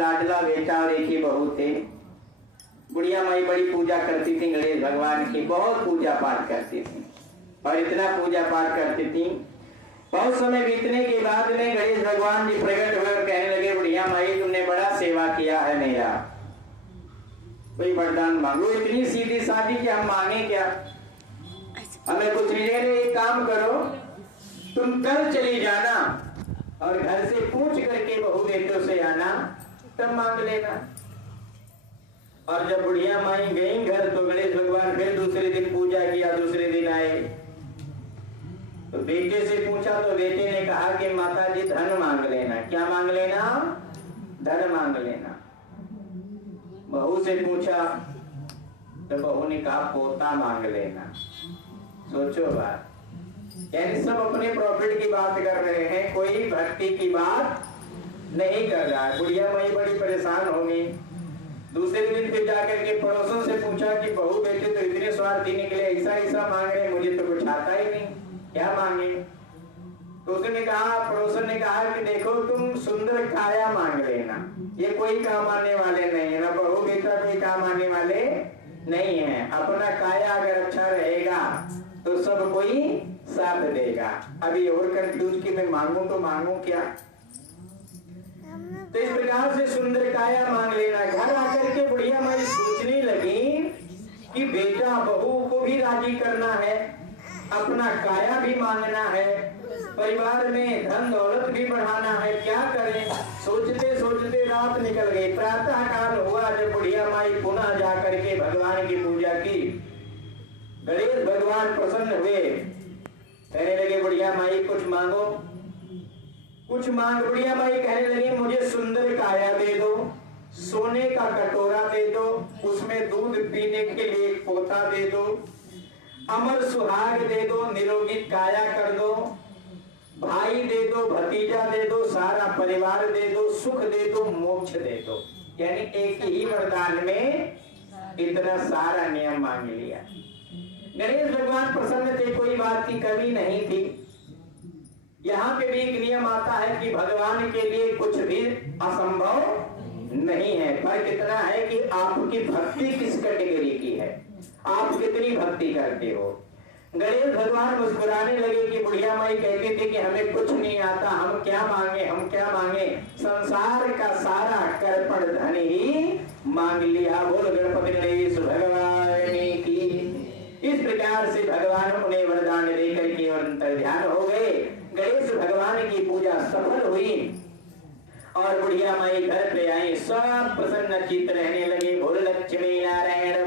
लाडला बेटा और एक ही बहू थे। बुढ़िया माई बड़ी पूजा करती थी गणेश भगवान की, बहुत पूजा पाठ करती थी और इतना पूजा पाठ करती थी। बहुत समय बीतने के बाद में गणेश भगवान जी प्रकट हुए और कहने लगे, बुढ़िया माई तुमने बड़ा सेवा किया है मेरा, कोई वरदान मांगो। इतनी सीधी सादी कि हम मांगे क्या, हमें कुछ नहीं दे रहे। एक काम करो, तुम कल चली जाना और घर से पूछ करके बहू बेटों से आना, तब मांग लेना। और जब बुढ़िया माई गई घर तो गणेश भगवान फिर दूसरे दिन पूजा किया, दूसरे दिन आए तो बेटे से पूछा तो बेटे ने कहा कि माता जी धन मांग लेना। क्या मांग लेना? धन मांग लेना। बहू से पूछा तो बहू ने कहा पोता मांग लेना। सोचो बात, यानी सब अपने प्रॉफिट की बात कर रहे हैं, कोई भक्ति की बात नहीं कर रहा है। बुढ़िया माई बड़ी परेशान हो गई। दूसरे दिन फिर जाकर के पड़ोसों से पूछा कि बहू बेटे तो इतने स्वार्थी निकले, ऐसा ऐसा मांग रहे, मुझे तो कुछ आता ही नहीं, क्या मांगे? तो उसने कहा, पड़ोसन ने कहा कि देखो तुम सुंदर काया मांग लेना, ये कोई काम आने वाले नहीं है ना, बहू बेटा कोई काम आने वाले नहीं है। अपना काया अगर अच्छा रहेगा तो सब कोई साथ देगा। अभी और कंफ्यूज कि मैं मांगू तो मांगू क्या? तो इस प्रकार से सुंदर काया मांग लेना। घर आकर के बुढ़िया माई सोचने लगी कि बेटा बहू को भी राजी करना है, अपना काया भी मांगना है, परिवार में धन दौलत भी बढ़ाना है, क्या करें? सोचते सोचते रात निकल गई। प्रातः काल हुआ जब बुढ़िया माई पुनः जाकर के भगवान की पूजा की। गणेश भगवान प्रसन्न हुए, कहने लगे बुढ़िया माई कुछ मांगो, कुछ मांग। बुढ़िया माई कहने लगी मुझे सुंदर काया दे दो, सोने का कटोरा दे दो, उसमें दूध पीने के लिए एक पोता दे दो, अमर सुहाग दे दो, निरोगी काया कर दो, भाई दे दो, भतीजा दे दो, सारा परिवार दे दो, सुख दे दो, मोक्ष दे दो। यानी एक ही वरदान में इतना सारा नियम मांग लिया। गणेश भगवान प्रसन्न थे, कोई बात की कमी नहीं थी। यहाँ पे भी एक नियम आता है कि भगवान के लिए कुछ भी असंभव नहीं है। फर्क इतना है कि आपकी भक्ति किस कैटेगरी की है, आप कितनी भक्ति करते हो। गणेश भगवान मुस्कुराने लगे कि बुढ़िया माई कहती थी कि हमें कुछ नहीं आता, हम क्या मांगे, हम क्या मांगे, संसार का सारा कर्पण धन ही मांग लिया। बोल गणपति गणेश भगवान की। इस प्रकार से भगवान उन्हें वरदान देकर के अंतर ध्यान हो गए। गणेश भगवान की पूजा सफल हुई और बुढ़िया माई घर पे आई, सब प्रसन्न चित्त रहने लगे। बोल लक्ष्मी नारायण